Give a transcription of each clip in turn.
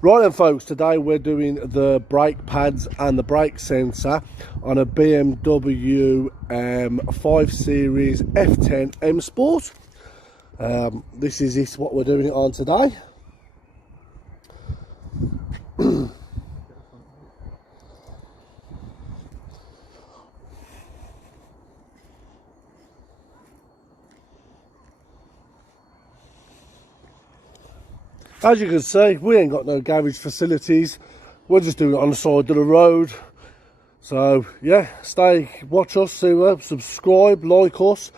Right then folks, today we're doing the brake pads and the brake sensor on a BMW 5 Series F10 M Sport. This is what we're doing it on today. As you can see, we ain't got no garage facilities. We're just doing it on the side of the road. So yeah, watch us, subscribe, like us.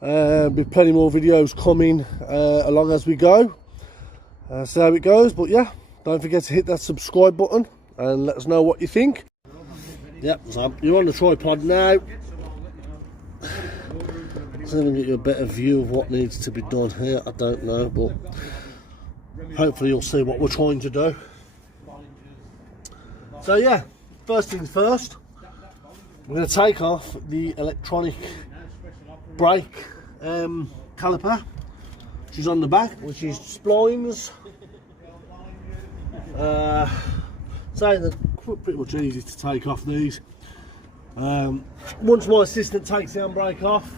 Be plenty more videos coming along as we go. See how it goes. But yeah, don't forget to hit that subscribe button and let us know what you think. Yep, so you're on the tripod now. So I'm going to get you a better view of what needs to be done here. I don't know, but hopefully you'll see what we're trying to do. So yeah, first things first, we're going to take off the electronic brake caliper, which is on the back, which is splines. So they're pretty much easy to take off these. Once my assistant takes the handbrake off,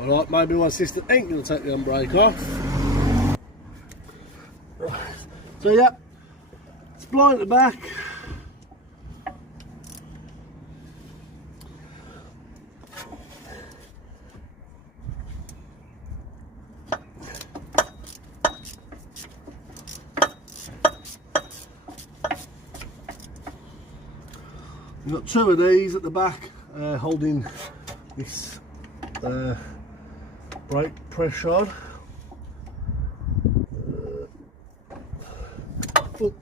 alright, maybe my assistant ain't going to take the handbrake off. So yeah, spline at the back. We've got two of these at the back holding this brake pressure on.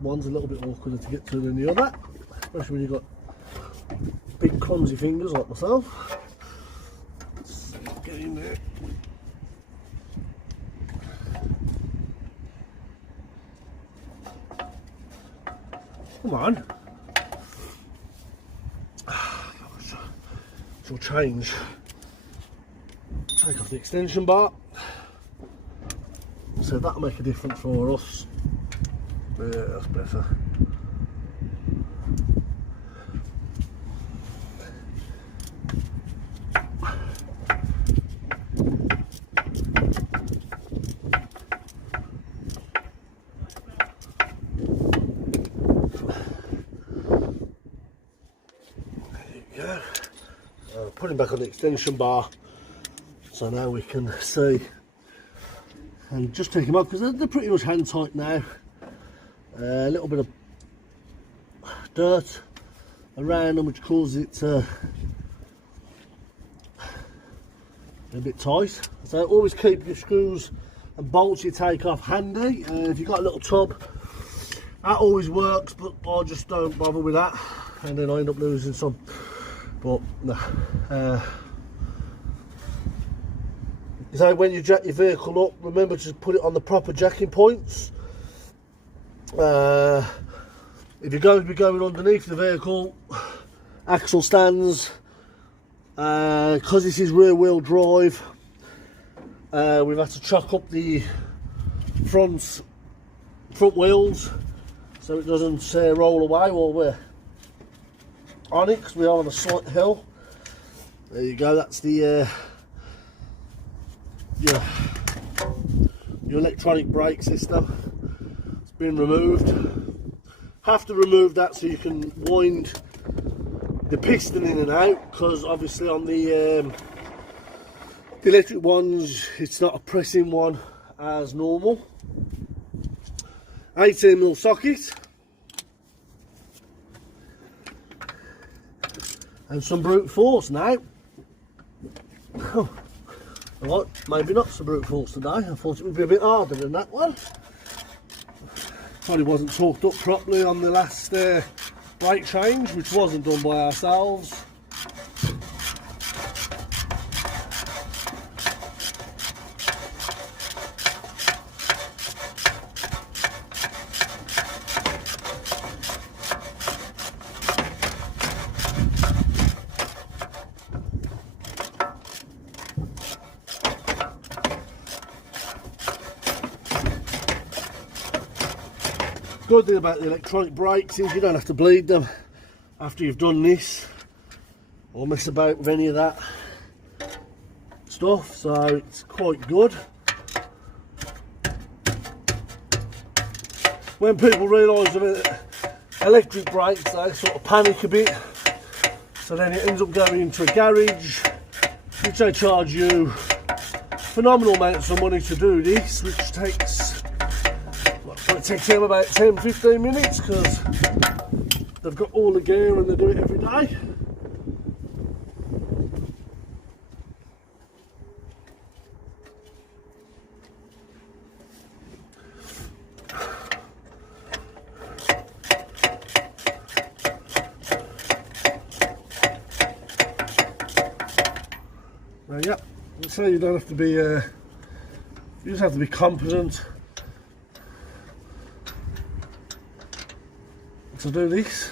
One's a little bit awkward to get to than the other, especially when you've got big clumsy fingers like myself. Let's get in there. Come on. She'll change. Take off the extension bar. So that'll make a difference for us. Yeah, that's better. There you go. Putting back on the extension bar, so now we can see. And just take them off because they're pretty much hand tight now. A little bit of dirt around them which causes it a bit tight. So always keep your screws and bolts you take off handy. If you've got a little tub, that always works, but I just don't bother with that, and then I end up losing some. But no. So when you jack your vehicle up, remember to put it on the proper jacking points. If you're going to be going underneath the vehicle, axle stands, because this is rear wheel drive, we've had to chuck up the front wheels so it doesn't roll away while we're on it, because we are on a slight hill. There you go, that's the your electronic brake system. It's been removed. Have to remove that so you can wind the piston in and out, because obviously on the electric ones it's not a pressing one as normal. 18mm socket and some brute force now. Right, maybe not so brute force today. I thought it would be a bit harder than that one. Probably wasn't torqued up properly on the last brake change, which wasn't done by ourselves. Good thing about the electronic brakes is you don't have to bleed them after you've done this, or mess about with any of that stuff, so it's quite good. When people realise that electric brakes, they sort of panic a bit, so then it ends up going into a garage, which they charge you phenomenal amounts of money to do this, which takes, well, it takes them about 10-15 minutes because they've got all the gear and they do it every day. Now, yeah, so you don't have to be, you just have to be competent to do this.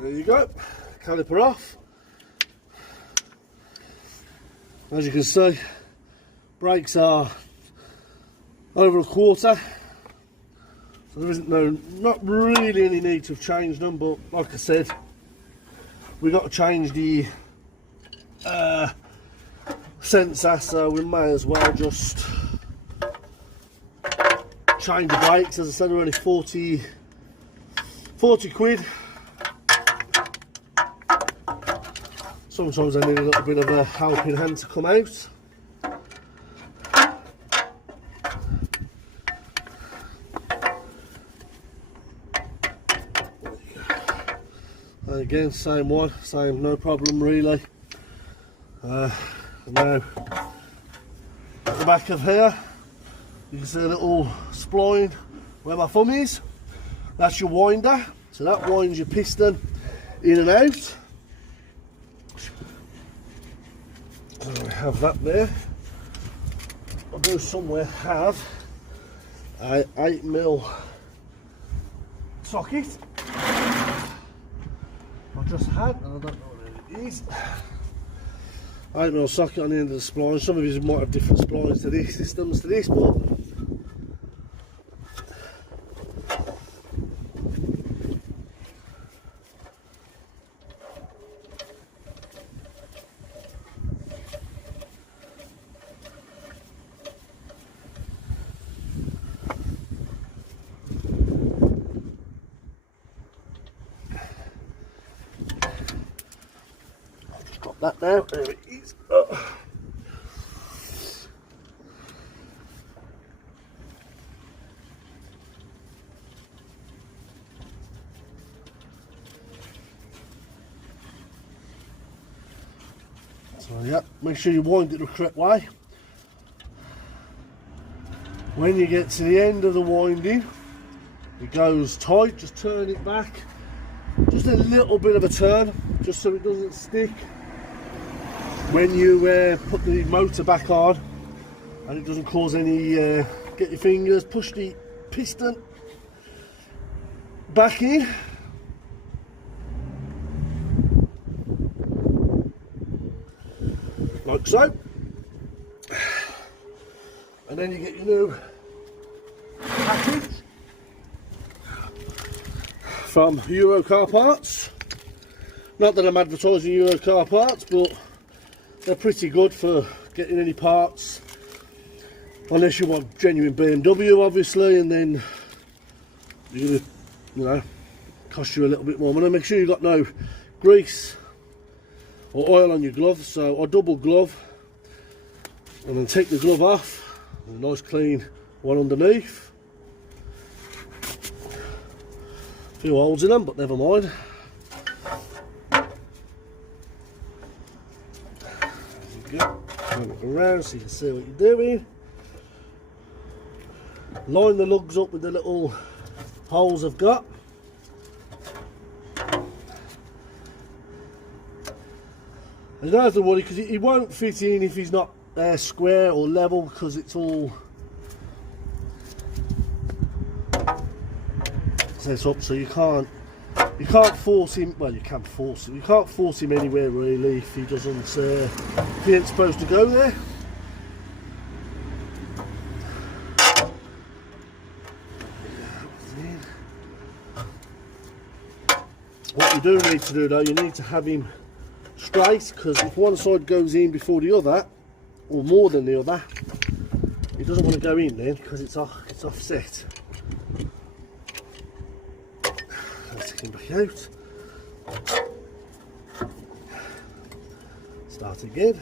There you go, caliper off. As you can see, brakes are over a quarter. So there isn't not really any need to have changed them, but like I said, we've got to change the sensor, so we may as well just change the brakes. As I said, they're only 40 quid. Sometimes I need a little bit of a helping hand to come out. And again, same one, same, no problem really. Now, at the back of here, you can see a little spline where my thumb is. That's your winder, so that winds your piston in and out. So we have that there. I do somewhere have a 8mm socket. I just had, and I don't know what it is. 8mm socket on the end of the spline. Some of you might have different splines to this, systems to this, but that now, there it is. So yeah, make sure you wind it the correct way. When you get to the end of the winding, it goes tight, just turn it back. Just a little bit of a turn, just so it doesn't stick. When you put the motor back on and it doesn't cause any, get your fingers, push the piston back in. Like so. And then you get your new package from Euro Car Parts. Not that I'm advertising Euro Car Parts, but they're pretty good for getting any parts, unless you want genuine BMW obviously, and then you know, cost you a little bit more money. Make sure you've got no grease or oil on your glove, so I double glove and then take the glove off, a nice clean one underneath. A few holes in them, but never mind. Turn it around so you can see what you're doing. Line the lugs up with the little holes I've got. You don't have to worry, because he won't fit in if he's not square or level, because it's all set up so you can't You can't force him, well you can force him, you can't force him anywhere really if he doesn't, if he ain't supposed to go there. What you do need to do though, you need to have him straight, because if one side goes in before the other, or more than the other, he doesn't want to go in then because it's offset. Let's take him back out. Start again.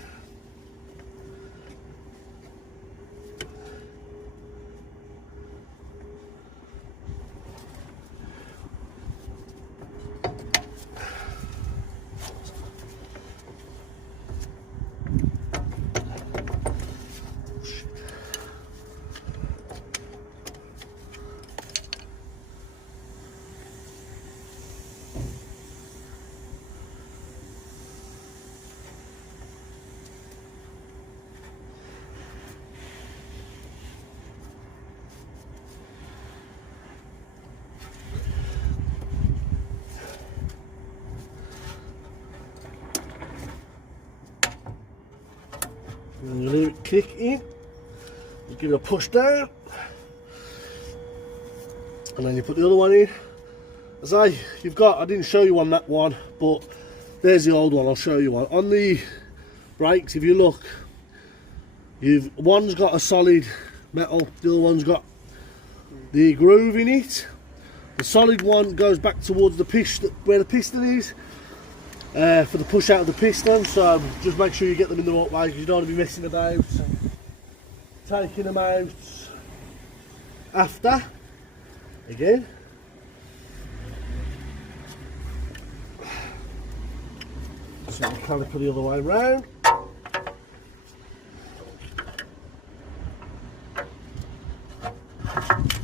And you leave it kick in, you give it a push down, and then you put the other one in. As you've got, I didn't show you on that one, but there's the old one, I'll show you one. On the brakes, if you look, one's got a solid metal, the other one's got the groove in it. The solid one goes back towards the piston, where the piston is. For the push out of the piston, so just make sure you get them in the right way, because you don't want to be messing about taking them out after again. So the caliper the other way round.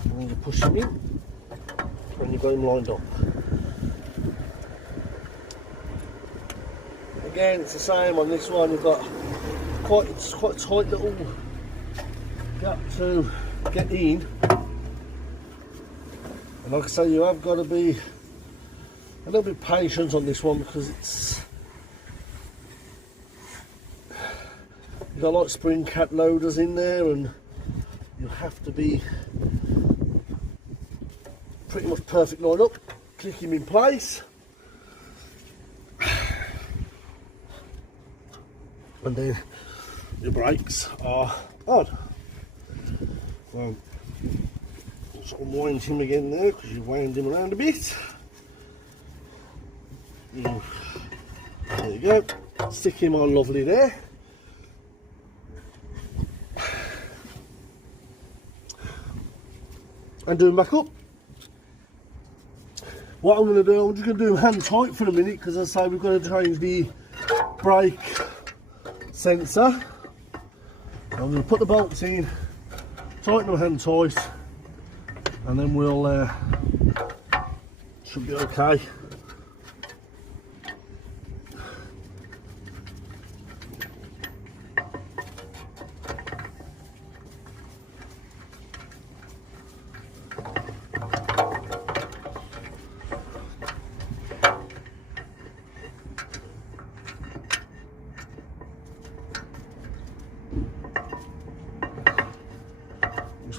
And then you push him in and you've got him lined up. Again, it's the same on this one. You've got it's quite a tight little gap to get in, and like I say, you have got to be a little bit patient on this one, because you've got like spring cat loaders in there, and you have to be pretty much perfect line up, click him in place. And then your brakes are on. So just unwind him again there, because you wound him around a bit. There you go. Stick him on lovely there. And do him back up. What I'm going to do, I'm just going to do him hand tight for a minute, because as I say, we've got to change the brake sensor. I'm going to put the bolts in, tighten them hand tight, and then we'll should be okay.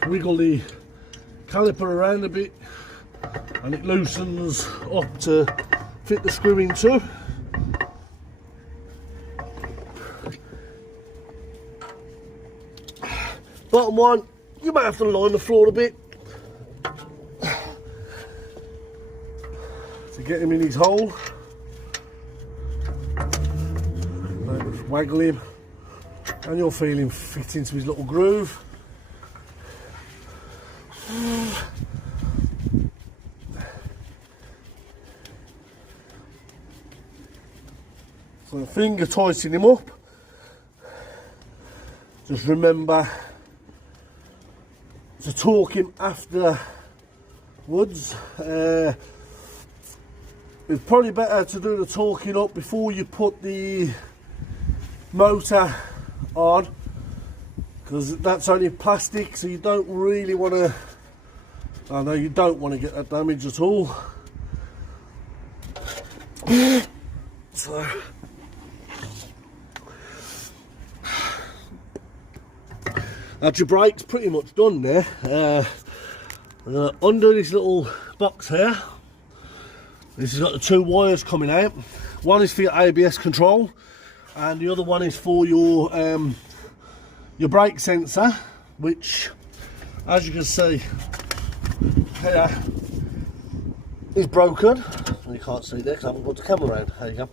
Wiggle the caliper around a bit and it loosens up to fit the screw into. Bottom one, you might have to line the floor a bit to get him in his hole. Just waggle him and you'll feel him fit into his little groove. So finger tightening him up. Just remember to torque him afterwards. It's probably better to do the torquing up before you put the motor on, because that's only plastic, so you don't really want to, I know you don't want to get that damage at all. So that's your brakes pretty much done there. Under this little box here, this has got the 2 wires coming out. One is for your ABS control, and the other one is for your brake sensor, which, as you can see here, is broken. You can't see there because I haven't put the camera around. There you go.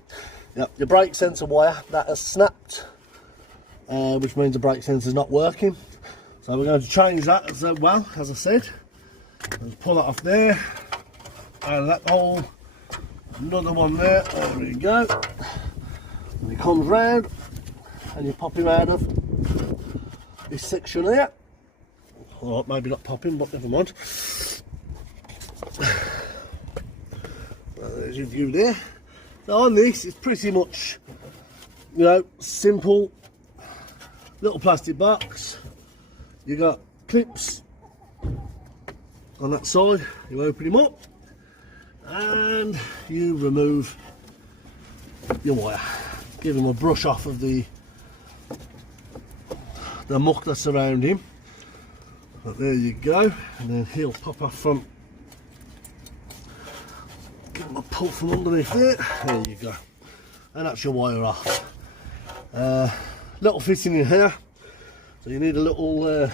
Yep, your brake sensor wire that has snapped, which means the brake sensor is not working. So we're going to change that as well, as I said. Let's pull that off there, and that hole, another one there. There we go. And he comes round, and you pop him out of this section here. Or maybe not pop him, but never mind. There's your view there. So on this, it's pretty much, you know, simple. Little plastic box. You got clips on that side. You open them up, and you remove your wire. Give him a brush off of the muck that's around him. But there you go, and then he'll pop off from. Give him a pull from underneath there. There you go, and that's your wire off. Little fitting in here, so you need a little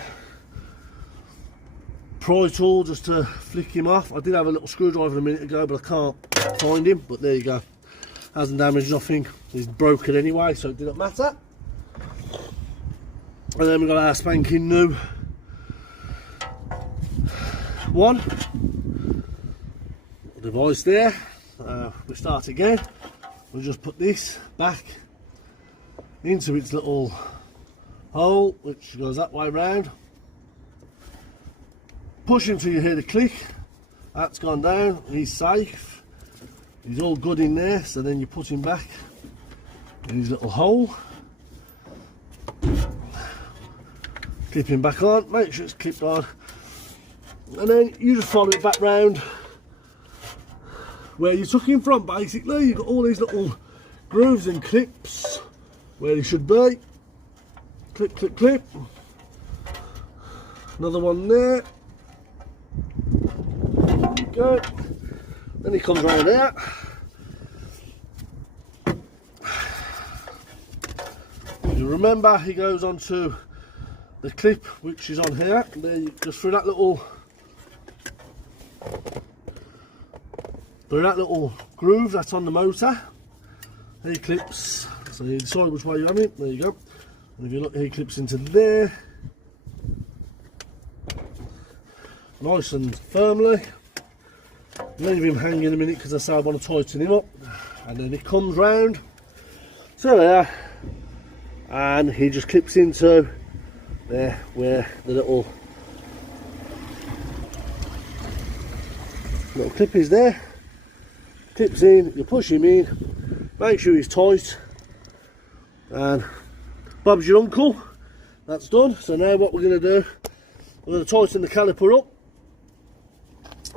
pry tool just to flick him off. I did have a little screwdriver a minute ago, but I can't find him. But there you go, hasn't damaged nothing. He's broken anyway, so it didn't matter. And then we've got our spanking new one device there. We start again. We'll just put this back into its little hole, which goes that way round. Push until you hear the click. That's gone down. He's safe. He's all good in there. So then you put him back in his little hole. Clip him back on. Make sure it's clipped on. And then you just follow it back round where you took him from. Basically, you've got all these little grooves and clips where he should be. Clip, clip, clip. Another one there. There you go. Then he comes around here. You remember, he goes onto the clip which is on here. There, just through that little groove that's on the motor. He clips. So you decide which way you have it. There you go. And if you look, he clips into there, nice and firmly. Leave him hanging a minute because I say I want to tighten him up. And then it comes round to there, and he just clips into there where the little clip is there. Clips in, you push him in, make sure he's tight, and Bob's your uncle. That's done. So now what we're going to do, we're going to tighten the caliper up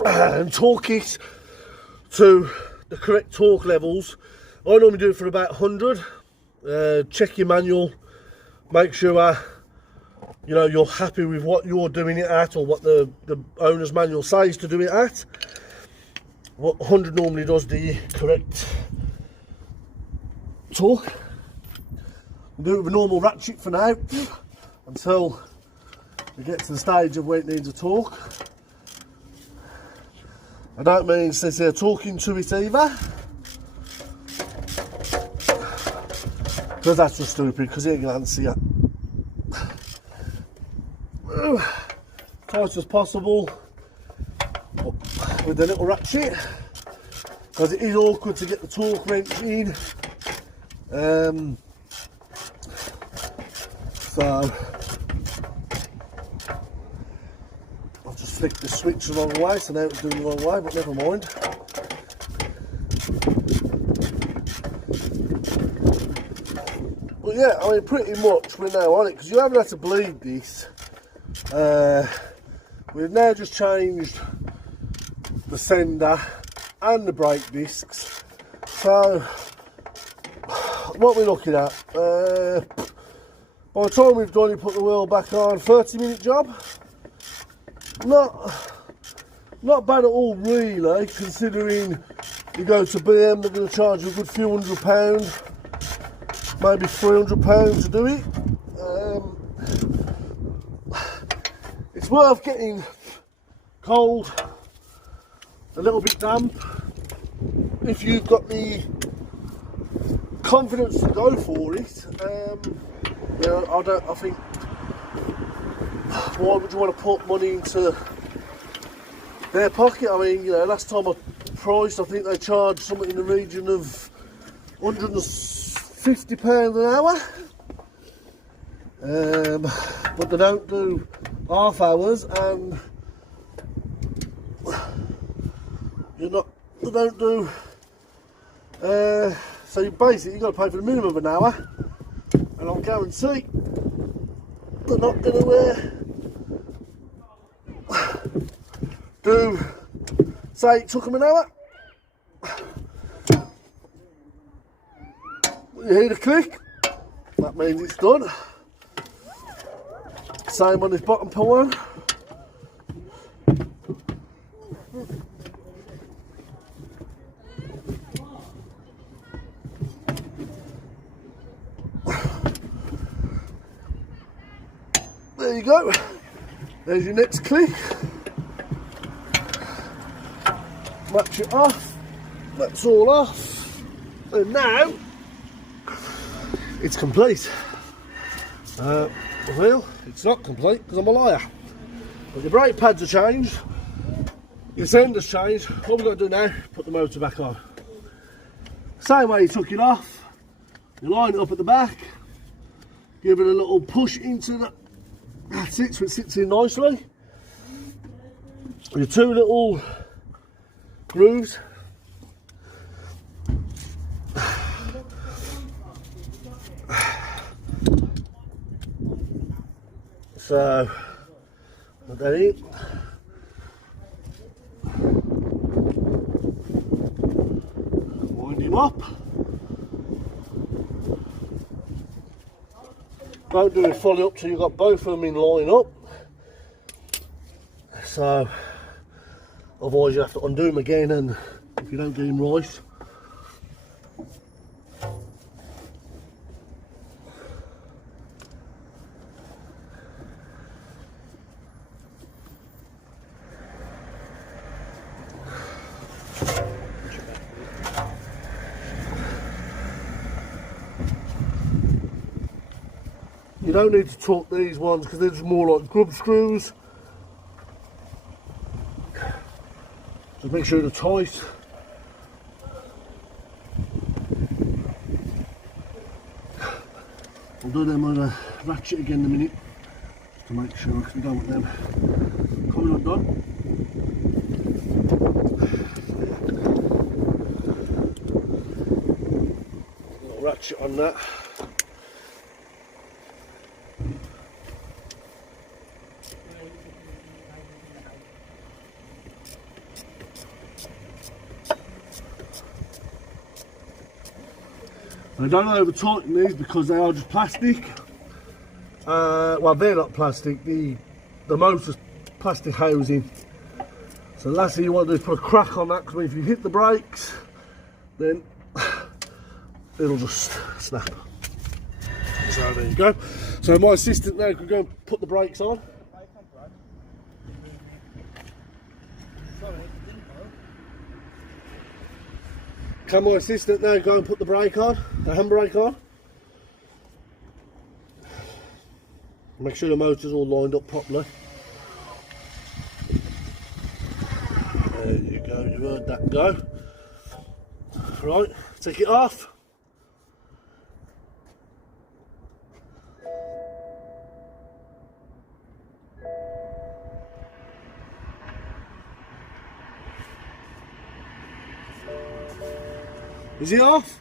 and torque it to the correct torque levels. I normally do it for about 100. Check your manual, make sure you know you're happy with what you're doing it at, or what the owner's manual says to do it at. What 100 normally does the correct torque. Do it with a normal ratchet for now until we get to the stage of where it needs a torque. I don't mean sit here talking to it either, because that's just stupid, because he ain't going to see it. Tight as possible with the little ratchet, because it is awkward to get the torque wrench in. So I've just flicked the switch the wrong way, so now it's doing the wrong way, but never mind. But yeah, I mean, pretty much we're now on it, because you haven't had to bleed this. We've now just changed the sender and the brake discs. So, what we're looking at, by the time we've done it, put the wheel back on, 30-minute job. Not bad at all, really, considering you go to BM, they're going to charge you a good few £100, maybe £300 to do it. It's worth getting cold, a little bit damp, if you've got the confidence to go for it. You know, I think, why would you want to put money into their pocket? I mean, you know, last time I priced, I think they charged something in the region of £150 an hour. But they don't do half hours, and they don't do, so you basically, you've got to pay for the minimum of an hour, and I'll guarantee they're not going to do, say it took them an hour, you hear the click, that means it's done. Same on this bottom one. There you go. There's your next click. Match it off. That's all off. And now it's complete. Well, it's not complete because I'm a liar. But your brake pads are changed. Your sender's changed. What we've got to do now, put the motor back on. Same way you took it off. You line it up at the back. Give it a little push into the, that's it, so it sits in nicely. Your two little grooves. So, put that in. Wind him up. Don't do it fully up till you've got both of them in line up. So, otherwise you have to undo them again, and if you don't get them right. You don't need to torque these ones because they're just more like grub screws. Just make sure they're tight. I'll do them on a ratchet again in a minute to make sure I can go with them coming undone. A little ratchet on that. I don't over tighten these because they are just plastic. Well, they're not plastic, the motor's plastic housing. So the last thing you want to do is put a crack on that, because if you hit the brakes, then it'll just snap. So there you go. So my assistant now can go and put the brakes on. Can my assistant now go and put the brake on, the handbrake on? Make sure the motor's all lined up properly. There you go, you heard that go. Right, take it off. Is he off?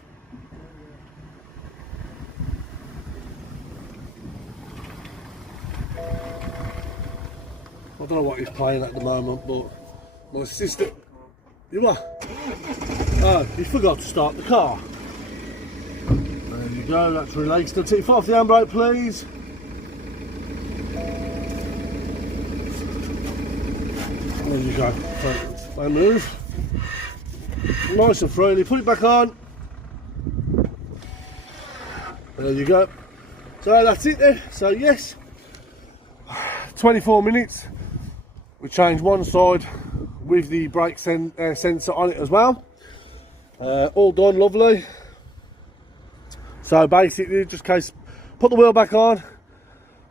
I don't know what he's playing at the moment, but my assistant. You are? Oh, you forgot to start the car. There you go, that's released. Now take off the handbrake, please. There you go. So, they move. Nice and freely. Put it back on. There you go. So that's it then. So yes, 24 minutes. We changed one side with the brake sensor on it as well. All done, lovely. So basically, just case, put the wheel back on,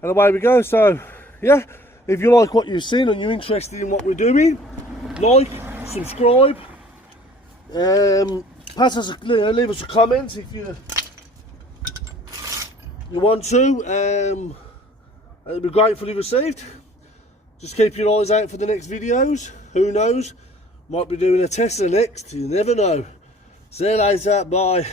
and away we go. So yeah, if you like what you've seen and you're interested in what we're doing, like, subscribe, pass us, leave us a comment if you want to. It'll be gratefully received. Just keep your eyes out for the next videos. Who knows? Might be doing a Tesla next. You never know. See you later. Bye.